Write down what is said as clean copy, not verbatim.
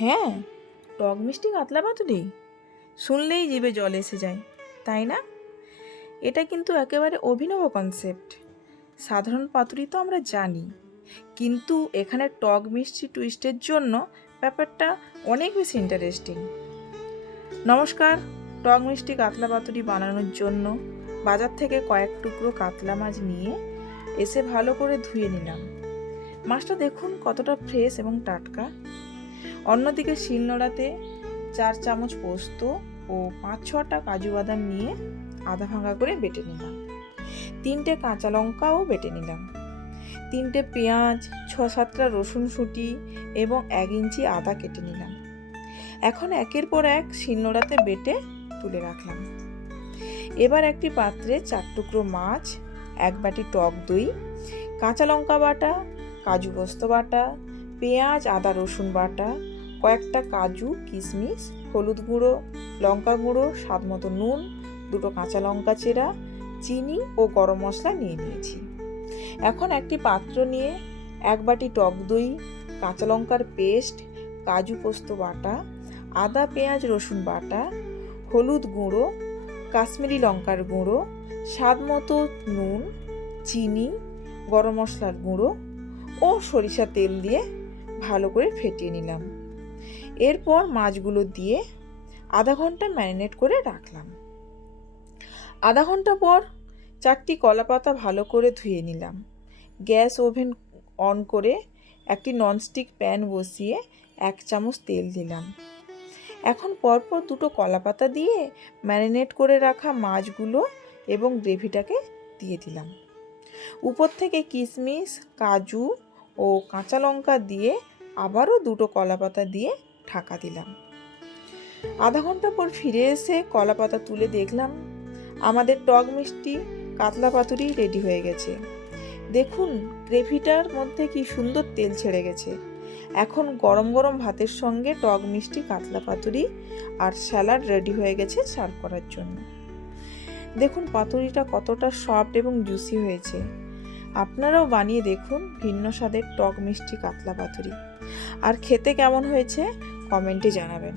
হ্যাঁ, টক মিষ্টি কাতলা পাতুরি শুনলেই জিভে জল এসে যায়, তাই না? এটা কিন্তু একেবারে অভিনব কনসেপ্ট। সাধারণ পাতুরি তো আমরা জানি, কিন্তু এখানে টক মিষ্টি টুইস্টের জন্য ব্যাপারটা অনেক বেশি ইন্টারেস্টিং। নমস্কার। টক মিষ্টি কাতলা পাতুরি বানানোর জন্য বাজার থেকে কয়েক টুকরো কাতলা মাছ নিয়ে এসে ভালো করে ধুয়ে নিলাম। মাছটা দেখুন কতটা ফ্রেশ এবং টাটকা। অন্যদিকে শিলনোড়াতে 4 চামচ পোস্ত ও 5-6টা কাজু বাদাম নিয়ে আধা ভাঙা করে বেটে নিলাম। 3টে কাঁচা লঙ্কাও বেটে নিলাম। 3টে পেঁয়াজ, 6-7টা রসুন সুটি এবং 1 ইঞ্চি আদা কেটে নিলাম। এখন একের পর এক শিলনোড়াতে বেটে তুলে রাখলাম। এবার একটি পাত্রে 4 টুকরো মাছ, 1 বাটি টক দই, কাঁচা লঙ্কা বাটা, কাজু পোস্ত বাটা, পেঁয়াজ আদা রসুন বাটা, কয়েকটা কাজু কিশমিশ, হলুদ গুঁড়ো, লঙ্কা গুঁড়ো, স্বাদ মতো নুন, 2টো কাঁচা লঙ্কা চেরা, চিনি ও গরম মশলা নিয়ে নিয়েছি। এখন একটি পাত্র নিয়ে 1 বাটি টক দই, কাঁচা লঙ্কার পেস্ট, কাজু পোস্ত বাটা, আদা পেঁয়াজ রসুন বাটা, হলুদ গুঁড়ো, কাশ্মীরি লঙ্কার গুঁড়ো, স্বাদ মতো নুন, চিনি, গরম মশলার গুঁড়ো ও সরিষা তেল দিয়ে ভালো করে ফেটিয়ে নিলাম। এরপর মাছগুলো দিয়ে আধা ঘন্টা ম্যারিনেট করে রাখলাম। আধা ঘন্টা পর 4টি কলা পাতা ভালো করে ধুয়ে নিলাম। গ্যাস ওভেন অন করে একটি ননস্টিক প্যান বসিয়ে 1 চামচ তেল দিলাম। এখন পরপর 2টো কলা পাতা দিয়ে ম্যারিনেট করে রাখা মাছগুলো এবং গ্রেভিটাকে দিয়ে দিলাম। উপর থেকে কিশমিশ, কাজু ও কাঁচা লঙ্কা দিয়ে আবারও 2টো কলা পাতা দিয়ে ঢাকা দিলাম। আধা ঘন্টা পর ফিরে এসে কলা পাতা তুলে দেখলাম আমাদের টক মিষ্টি কাতলা পাতুরি রেডি হয়ে গেছে। দেখুন গ্রেভিটার মধ্যে কি সুন্দর তেল ছেড়ে গেছে। এখন গরম গরম ভাতের সঙ্গে টক মিষ্টি কাতলা পাতুরি আর স্যালাড রেডি হয়ে গেছে সার্ভ করার জন্য। দেখুন পাতুরিটা কতটা সফট এবং জুসি হয়েছে। আপনারাও বানিয়ে দেখুন ভিন্ন স্বাদের টক মিষ্টি কাতলা পাতুরি। আর খেতে কেমন হয়েছে কমেন্টে জানাবেন।